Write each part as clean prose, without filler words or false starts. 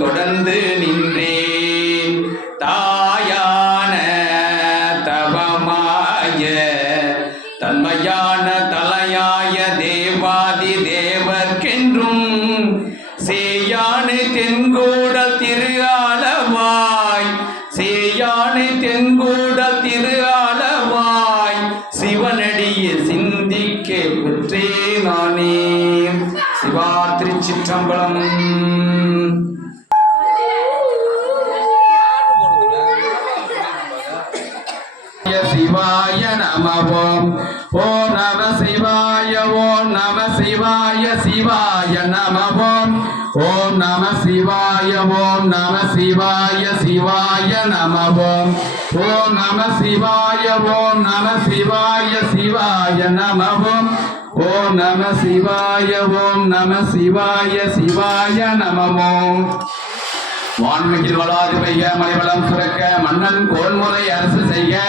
தொடர்ந்து நின்றேன் தாயான தவமா செங்கூடல் திரு ஆலவாய் சிவனடியை சிந்திக்க பெற்றே நானே. சிவா திருச்சிற்றம்பலம். சிவாய நமவோம். ஓம் நம சிவாய. ஓம் நம சிவாய. சிவாய நமவோம். ஓம் நம சிவாய. ஓம் நம சிவாய. சிவாய நமவோம். ஓம் நம சிவாய. ஓம் நம சிவாய. சிவாய நமவோம். ஓம் நம சிவாய. ஓம் நம சிவாய. சிவாய நமவோம். வான்மையில் வளாது பெய்ய மலைவளம் சுரக்க மன்னன் கோன்முறை அரசு செய்ய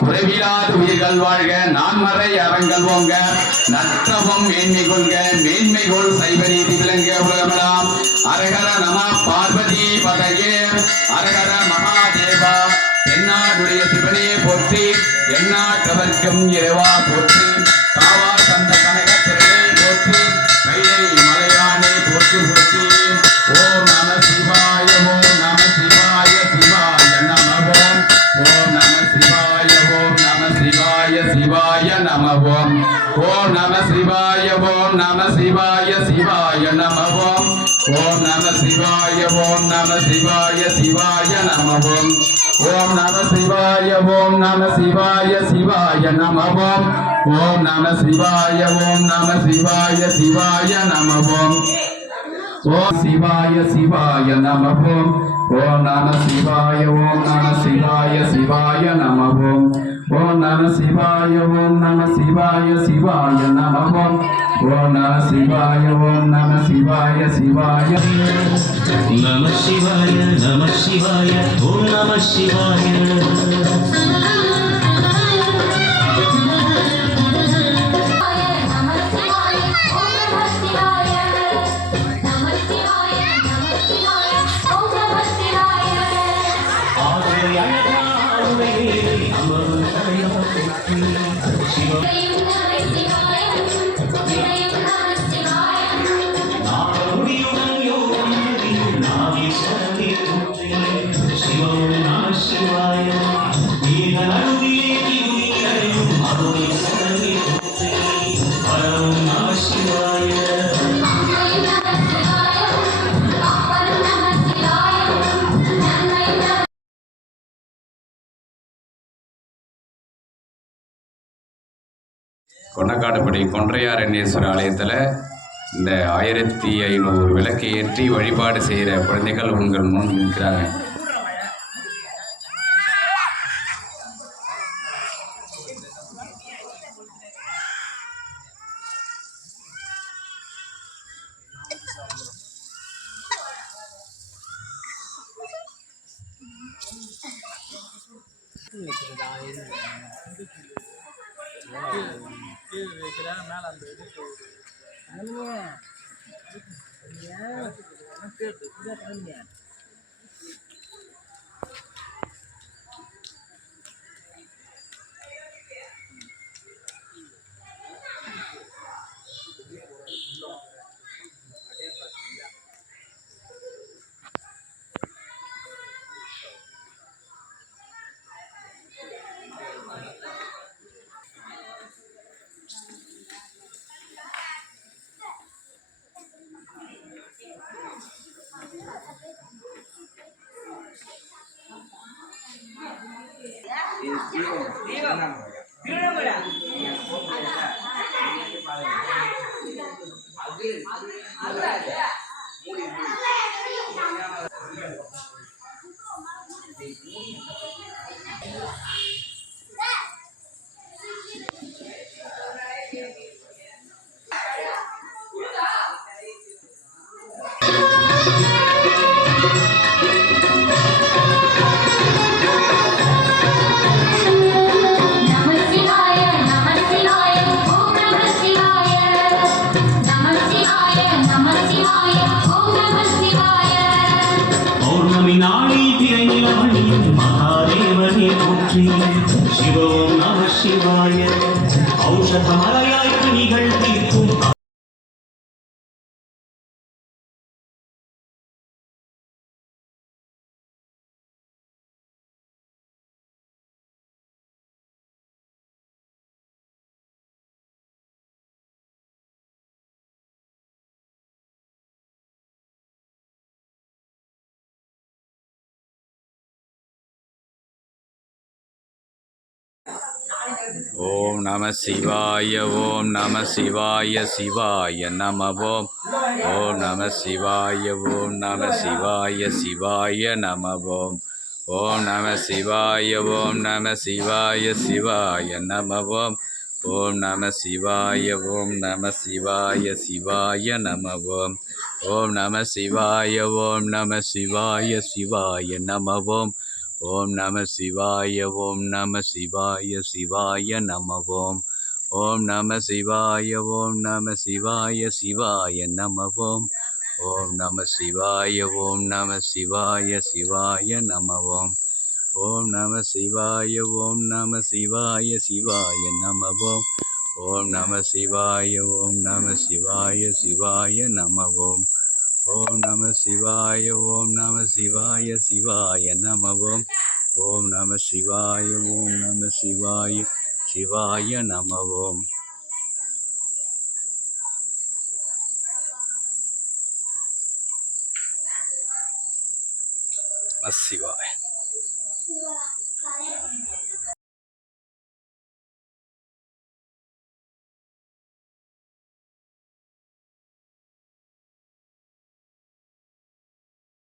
குறைவிலாது உயிர்கள் வாழ்க நான்மறை அறங்கள் ஓங்க நற்றவம் மேன்மை கொள்க மேன்மைகோள் சைவநீதி விளங்க உலகமெல்லாம். அரகர நம பார்வதி பதையே. அரகர மகாதேவா. தென்னாடுடைய சிவனே போற்றி. எந்நாட்டவர்க்கும் இறைவா போற்றி. காவா தந்த கனக திரளே போற்றி. கைலை மலையானே போற்றி போற்றி. ஓம் நம சிவாய. ஓம் நம சிவாய. சிவாய நமவோம். ஓம் நம சிவாய. ஓம் நம சிவாய. சிவாய நமவோம். ஓம் நம சிவாய. ஓம் நம சிவாய. சிவாய நமவோம். ஓம் நம சிவாய. ஓம் நம சிவாய. சிவாய நமவோம். ஓம் நம சிவாய. ஓம் நம சிவாய. சிவாய நமவோம். ஓம் நம சிவாய. ஓம் நம சிவாய. சிவாய நமவோம். ஓம் சிவாய. சிவாய நமவோம். ஓம் நம சிவாய. ஓம் நம சிவாய. சிவாய நமவோம். ஓம் நம சிவாய. ஓம் நம சிவாய. சிவாய நமவோம். ஓம் நம சிவாய. ஓம் நம சிவாய. சிவாய நம சிவாய. நம சிவாய. ஓம் நம சிவாய. கொன்னக்காடுபடி கொன்றையாரண்யேஸ்வரர் ஆலயத்தில் இந்த 1500 விளக்கு ஏற்றி வழிபாடு செய்கிற குழந்தைகள் உங்கள் முன் இருக்கிறாங்க. शिवों नमः शिवाय औषधमलयाय निगळ्तीर्तुं ஓம் நம சிவாய ஓம் நம சிவாய சிவாய நம ஓம் ஓம் நம சிவாய ஓம் நம சிவாய சிவாய நம ஓம் ஓம் நம சிவாய ஓம் நம சிவாய சிவாய நம ஓம் ஓம் நம சிவாய ஓம் நம சிவாய சிவாய நம ஓம் ஓம் நம சிவாய ஓம் நம சிவாய சிவாய நம ஓம் ஓம் நம சிவாய ஓம் நம சிவாய சிவாய நம ஓம் ஓம் நம சிவாய ஓம் நம சிவாய சிவாய நம ஓம் ஓம் நம சிவாய ஓம் நம சிவாய சிவாய நம ஓம் ஓம் நம சிவாய ஓம் நம சிவாய சிவாய நம ஓம் ஓம் நம சிவாய ஓம் நம சிவாய சிவாய நம ஓம் ஓம் நம சிவாய ஓம் நம சிவாய சிவாய நம ஓம் ஓம் நம சிவாய ஓம் நம சிவாய சிவாய நம ஓம் சிவாய